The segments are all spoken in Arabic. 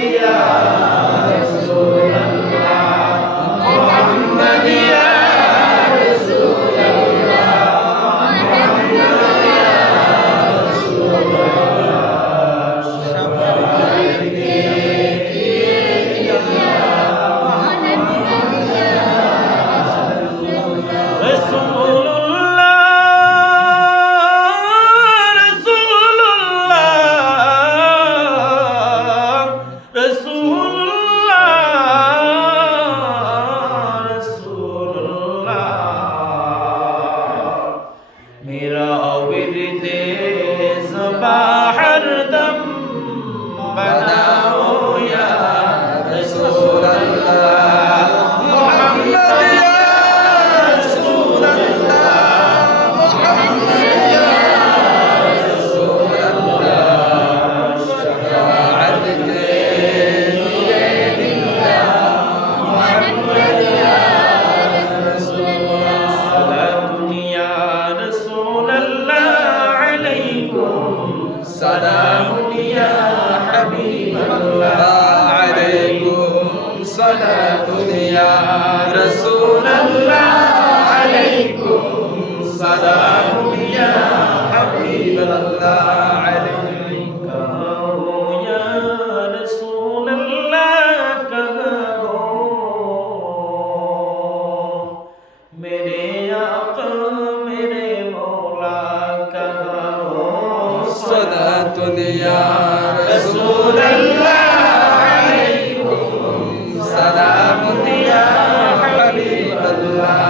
Hallelujah. سلام يا حبيب الله عليكم صلاة يا رسول الله عليكم صلاة 감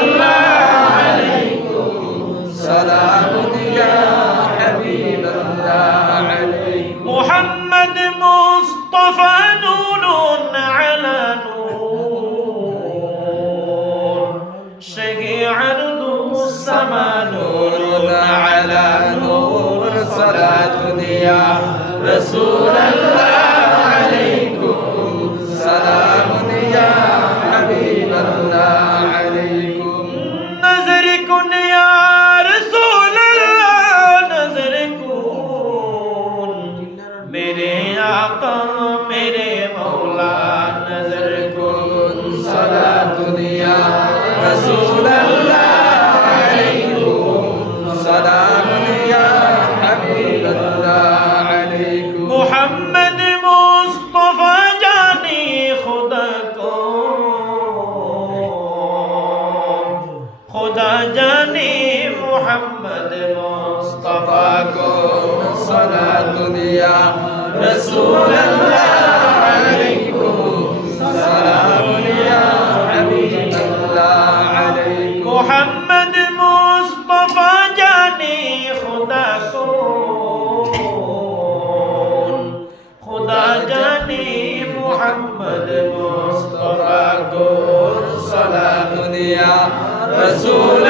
दुनया रसूर رسول الله عليكم سلام يا حبيب الله عليكم محمد مصطفى جاني خداكم خدا جاني محمد مصطفى كون سلام يا رسول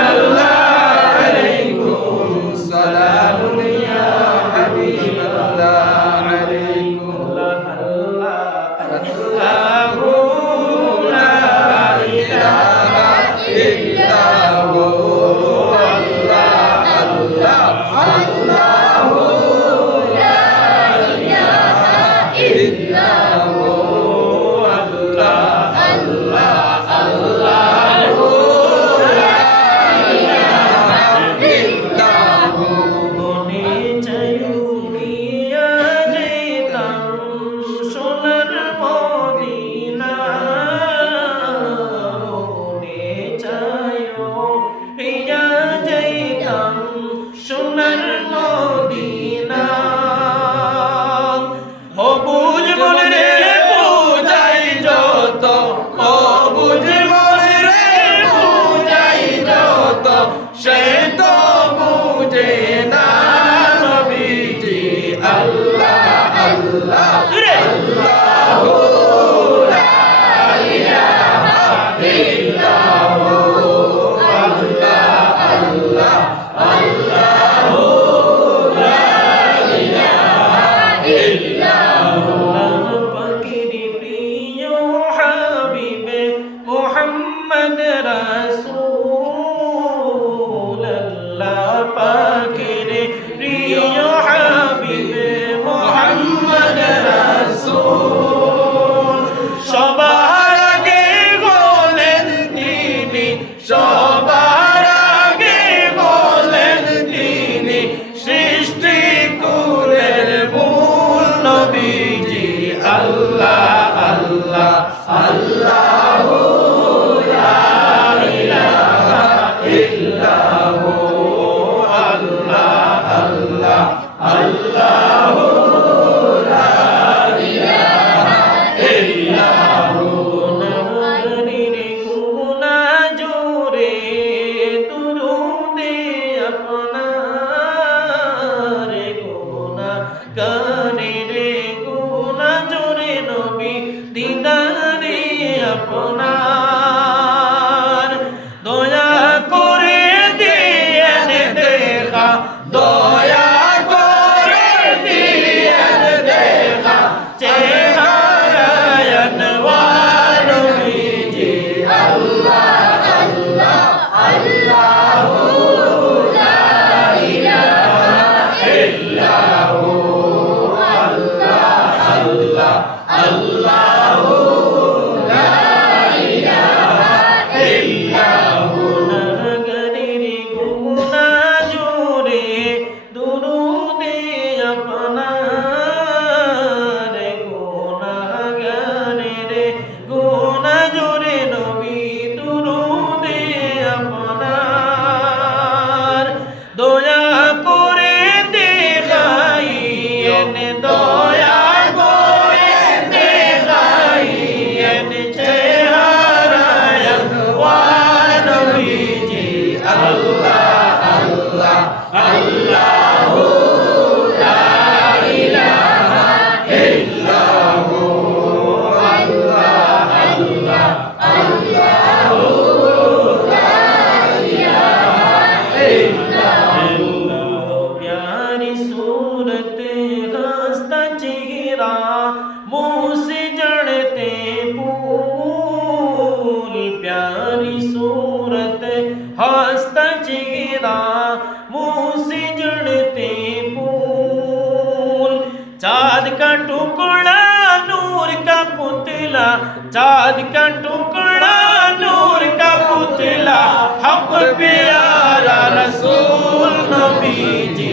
का टुकड़ा नूर का पुतला चाँद का टुकड़ा नूर का पुतला हम प्यारा रसूल नबी जी